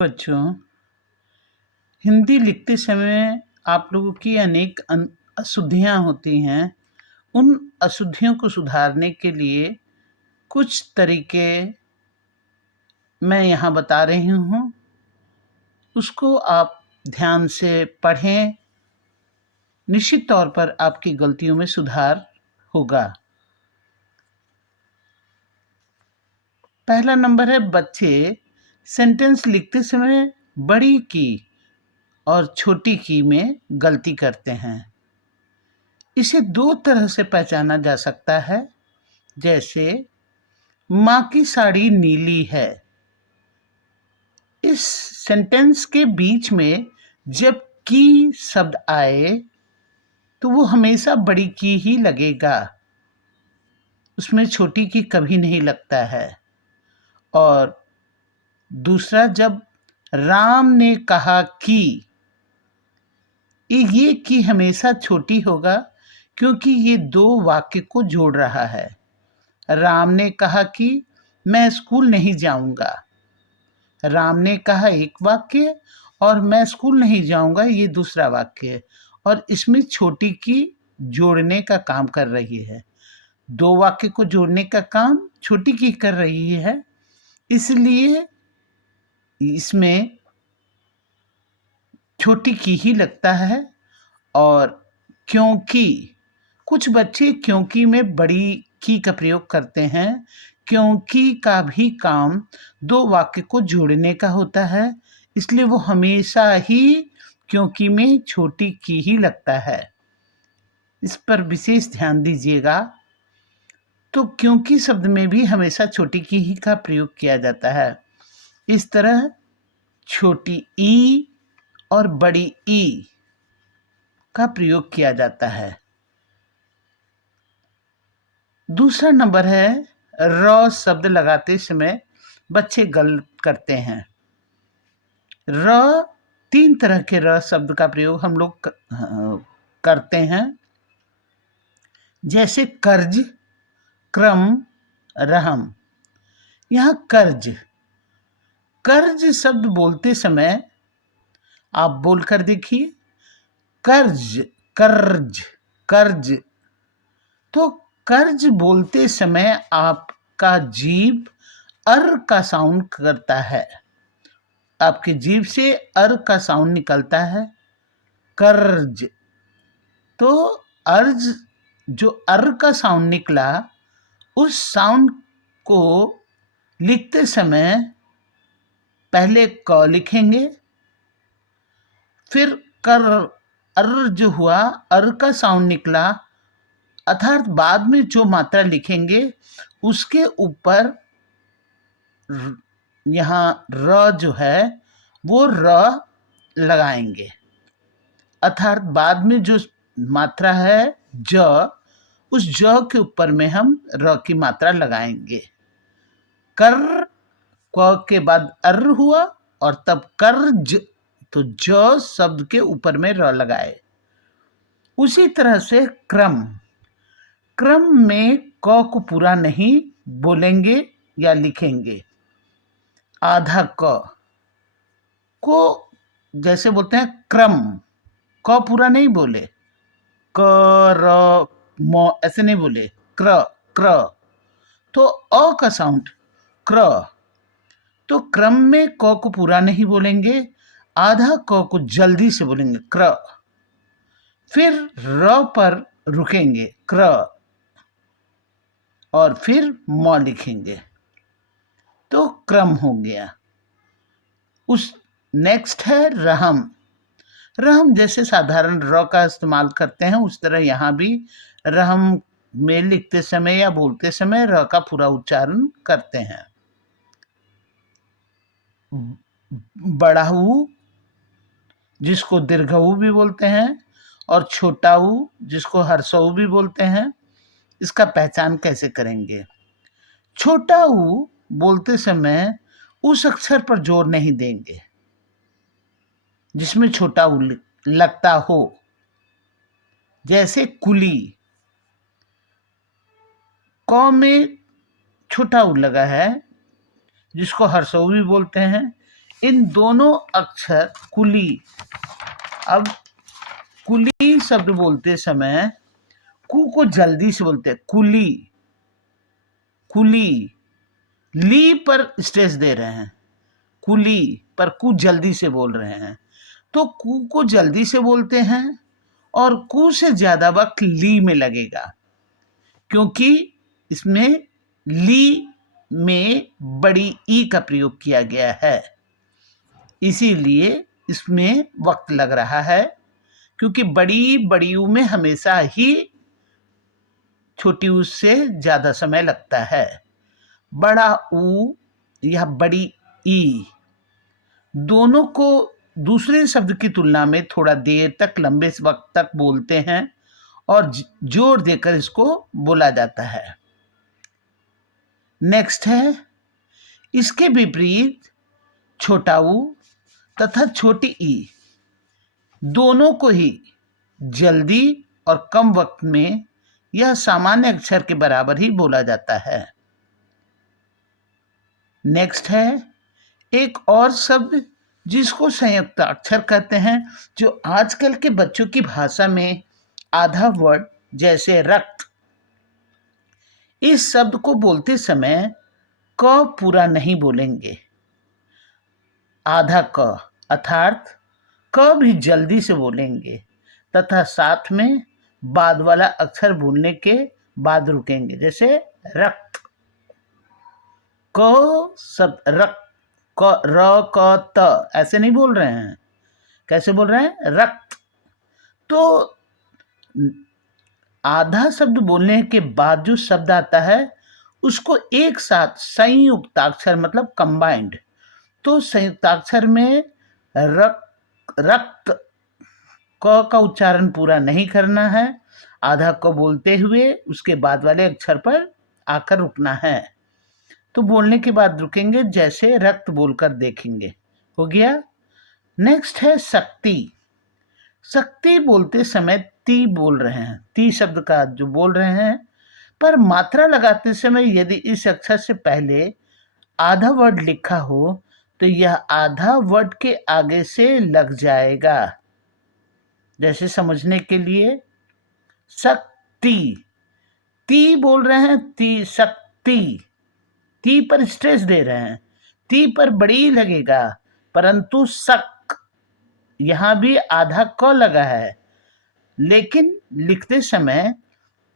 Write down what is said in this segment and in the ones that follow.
बच्चों, हिंदी लिखते समय आप लोगों की अनेक अशुद्धियाँ होती हैं। उन अशुद्धियों को सुधारने के लिए कुछ तरीके मैं यहाँ बता रही हूँ। उसको आप ध्यान से पढ़ें। निश्चित तौर पर आपकी गलतियों में सुधार होगा। पहला नंबर है, बच्चे सेंटेंस लिखते समय बड़ी की और छोटी की में गलती करते हैं। इसे दो तरह से पहचाना जा सकता है। जैसे माँ की साड़ी नीली है। इस सेंटेंस के बीच में जब की शब्द आए तो वो हमेशा बड़ी की ही लगेगा, उसमें छोटी की कभी नहीं लगता है। और दूसरा, जब राम ने कहा कि, ये की हमेशा छोटी होगा क्योंकि ये दो वाक्य को जोड़ रहा है। राम ने कहा कि मैं स्कूल नहीं जाऊंगा। राम ने कहा एक वाक्य और मैं स्कूल नहीं जाऊंगा ये दूसरा वाक्य, और इसमें छोटी की जोड़ने का काम कर रही है। दो वाक्य को जोड़ने का काम छोटी की कर रही है, इसलिए इसमें छोटी की ही लगता है। और क्योंकि, कुछ बच्चे क्योंकि में बड़ी की का प्रयोग करते हैं। क्योंकि का भी काम दो वाक्य को जोड़ने का होता है, इसलिए वो हमेशा ही क्योंकि में छोटी की ही लगता है। इस पर विशेष ध्यान दीजिएगा। तो क्योंकि शब्द में भी हमेशा छोटी की ही का प्रयोग किया जाता है। इस तरह छोटी ई और बड़ी ई का प्रयोग किया जाता है। दूसरा नंबर है, र शब्द लगाते समय बच्चे गलत करते हैं। र, तीन तरह के र शब्द का प्रयोग हम लोग करते हैं। जैसे कर्ज, क्रम, रहम। यहाँ कर्ज, कर्ज शब्द बोलते समय आप बोलकर देखिए, कर्ज, कर्ज, कर्ज। तो कर्ज बोलते समय आपका जीभ अर का साउंड करता है। आपकी जीभ से अर का साउंड निकलता है, कर्ज। तो अर्ज, जो अर का साउंड निकला, उस साउंड को लिखते समय पहले क लिखेंगे, फिर कर, अर जो हुआ, अर का साउंड निकला, अर्थात बाद में जो मात्रा लिखेंगे उसके ऊपर यहाँ र जो है वो र लगाएंगे। अर्थात बाद में जो मात्रा है ज, उस ज के ऊपर में हम र की मात्रा लगाएंगे। कर, क के बाद अर हुआ और तब कर्ज, तो ज शब्द के ऊपर में र लगाए। उसी तरह से क्रम, क्रम में क को पूरा नहीं बोलेंगे या लिखेंगे। आधा क को जैसे बोलते हैं क्रम, क पूरा नहीं बोले, क र म ऐसे नहीं बोले, क्र, क्र। तो अ का साउंड क्र। तो क्रम में क को पूरा नहीं बोलेंगे, आधा क को जल्दी से बोलेंगे, क्र। फिर र पर रुकेंगे, क्र, और फिर म लिखेंगे, तो क्रम हो गया। उस नेक्स्ट है रहम। रहम जैसे साधारण र का इस्तेमाल करते हैं, उस तरह यहाँ भी रहम में लिखते समय या बोलते समय र का पूरा उच्चारण करते हैं। बड़ाऊ, जिसको दीर्घऊ भी बोलते हैं, और छोटाऊ, जिसको हर्षऊ भी बोलते हैं। इसका पहचान कैसे करेंगे? छोटा ऊ बोलते समय उस अक्षर पर जोर नहीं देंगे जिसमें छोटा ऊ लगता हो। जैसे कुली, क में छोटा ऊ लगा है, जिसको हर्षऊ भी बोलते हैं, इन दोनों अक्षर कुली, अब कुली शब्द बोलते समय कु को जल्दी से बोलते हैं, कुली, कुली, ली पर स्ट्रेस दे रहे हैं, कुली पर कु जल्दी से बोल रहे हैं, तो कु को जल्दी से बोलते हैं और कु से ज्यादा वक्त ली में लगेगा, क्योंकि इसमें ली में बड़ी ई का प्रयोग किया गया है, इसीलिए इसमें वक्त लग रहा है, क्योंकि बड़ी ऊ में हमेशा ही छोटी ऊ से ज्यादा समय लगता है। बड़ा ऊ या बड़ी ई दोनों को दूसरे शब्द की तुलना में थोड़ा देर तक, लंबे वक्त तक बोलते हैं और जोर देकर इसको बोला जाता है। नेक्स्ट है, इसके विपरीत छोटा ऊ तथा छोटी ई दोनों को ही जल्दी और कम वक्त में यह सामान्य अक्षर के बराबर ही बोला जाता है। नेक्स्ट है एक और शब्द जिसको संयुक्त अक्षर कहते हैं, जो आजकल के बच्चों की भाषा में आधा वर्ड जैसे रक्त, इस शब्द को बोलते समय क पूरा नहीं बोलेंगे, आधा क अर्थात क भी जल्दी से बोलेंगे तथा साथ में बाद वाला अक्षर बोलने के बाद रुकेंगे, जैसे रक्त, क शब्द रक्त, क र क त ऐसे नहीं बोल रहे हैं, कैसे बोल रहे हैं, रक्त। तो आधा शब्द बोलने के बाद जो शब्द आता है उसको एक साथ संयुक्ताक्षर मतलब कंबाइंड, तो संयुक्ताक्षर में रक्त क का उच्चारण पूरा नहीं करना है, आधा क बोलते हुए उसके बाद वाले अक्षर पर आकर रुकना है। तो बोलने के बाद रुकेंगे, जैसे रक्त बोलकर देखेंगे, हो गया। नेक्स्ट है शक्ति। शक्ति बोलते समय ती बोल रहे हैं, ती शब्द का जो बोल रहे हैं, पर मात्रा लगाते समय यदि इस अक्षर से पहले आधा वर्ड लिखा हो तो यह आधा वर्ड के आगे से लग जाएगा। जैसे समझने के लिए, शक्ति, ती बोल रहे हैं, ती, शक्ति, ती पर स्ट्रेस दे रहे हैं, ती पर बड़ी लगेगा, परंतु शक यहां भी आधा क लगा है, लेकिन लिखते समय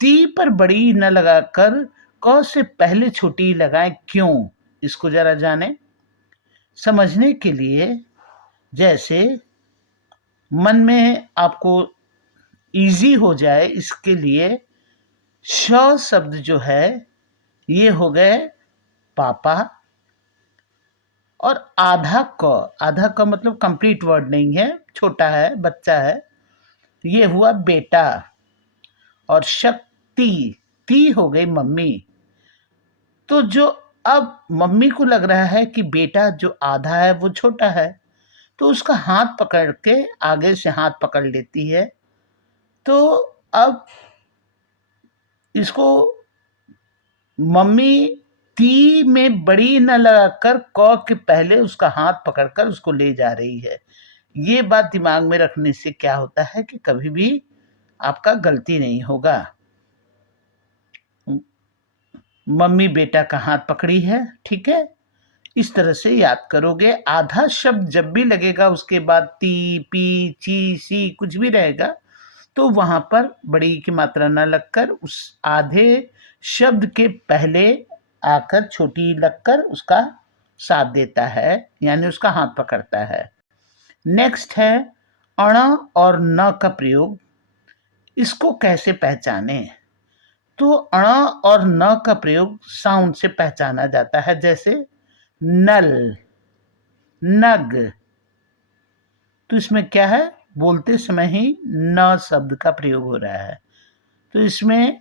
ती पर बड़ी न लगाकर क से पहले छोटी लगाएं। क्यों, इसको जरा जाने। समझने के लिए, जैसे मन में आपको इजी हो जाए, इसके लिए श शब्द जो है ये हो गए पापा, और आधा क मतलब कंप्लीट वर्ड नहीं है, छोटा है, बच्चा है, ये हुआ बेटा, और शक्ति, ती हो गई मम्मी। तो जो अब मम्मी को लग रहा है कि बेटा जो आधा है वो छोटा है, तो उसका हाथ पकड़ के आगे से हाथ पकड़ लेती है, तो अब इसको मम्मी ती में बड़ी न लगाकर क के पहले उसका हाथ पकड़कर उसको ले जा रही है। ये बात दिमाग में रखने से क्या होता है कि कभी भी आपका गलती नहीं होगा। मम्मी बेटा का हाथ पकड़ी है, ठीक है, इस तरह से याद करोगे। आधा शब्द जब भी लगेगा उसके बाद ती, पी, ची, सी कुछ भी रहेगा, तो वहां पर बड़ी की मात्रा न लगकर उस आधे शब्द के पहले आकर छोटी लगकर उसका साथ देता है, यानी उसका हाथ पकड़ता है। नेक्स्ट है अण और न का प्रयोग। इसको कैसे पहचाने? तो अण और न का प्रयोग साउंड से पहचाना जाता है, जैसे नल, नग। तो इसमें क्या है, बोलते समय ही न शब्द का प्रयोग हो रहा है, तो इसमें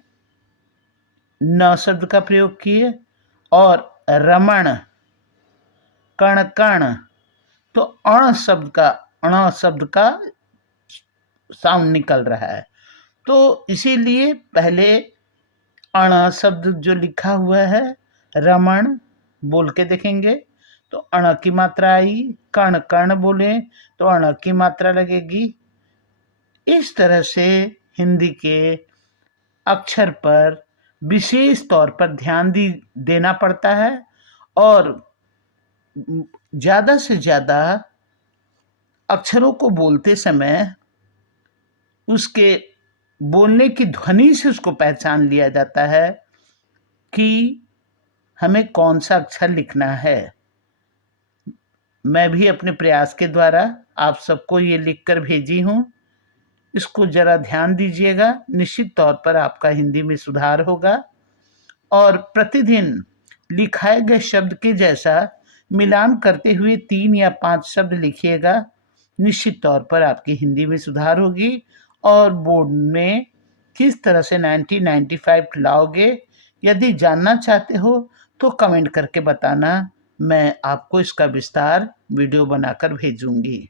न शब्द का प्रयोग किए। और रमण, कण कण, तो अण शब्द का साउंड निकल रहा है, तो इसीलिए पहले अण शब्द जो लिखा हुआ है, रमण बोल के देखेंगे, तो अण की मात्रा आई, कण कर्ण बोले तो अण की मात्रा लगेगी। इस तरह से हिंदी के अक्षर पर विशेष तौर पर ध्यान देना पड़ता है और ज़्यादा से ज़्यादा अक्षरों को बोलते समय उसके बोलने की ध्वनि से उसको पहचान लिया जाता है कि हमें कौन सा अक्षर लिखना है। मैं भी अपने प्रयास के द्वारा आप सबको ये लिखकर भेजी हूँ। इसको ज़रा ध्यान दीजिएगा, निश्चित तौर पर आपका हिंदी में सुधार होगा। और प्रतिदिन लिखाए गए शब्द के जैसा मिलान करते हुए 3 या 5 शब्द लिखिएगा। निश्चित तौर पर आपकी हिंदी में सुधार होगी और बोर्ड में किस तरह से 90-95 लाओगे, यदि जानना चाहते हो तो कमेंट करके बताना। मैं आपको इसका विस्तार वीडियो बनाकर भेजूंगी।